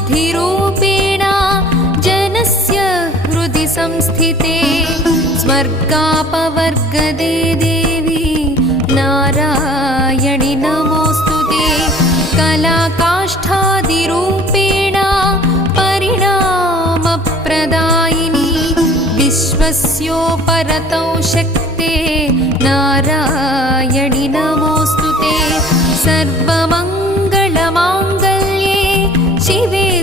बुद्धिरूपेण जनस्य हृदि संस्थिते स्वर्गापवर्गदे देवी नारायणि नमोऽस्तुते कलाकाष्ठादिरूपेण परिणामप्रदायिनी विश्वस्योपरतौ शक्ते नारायणि नमो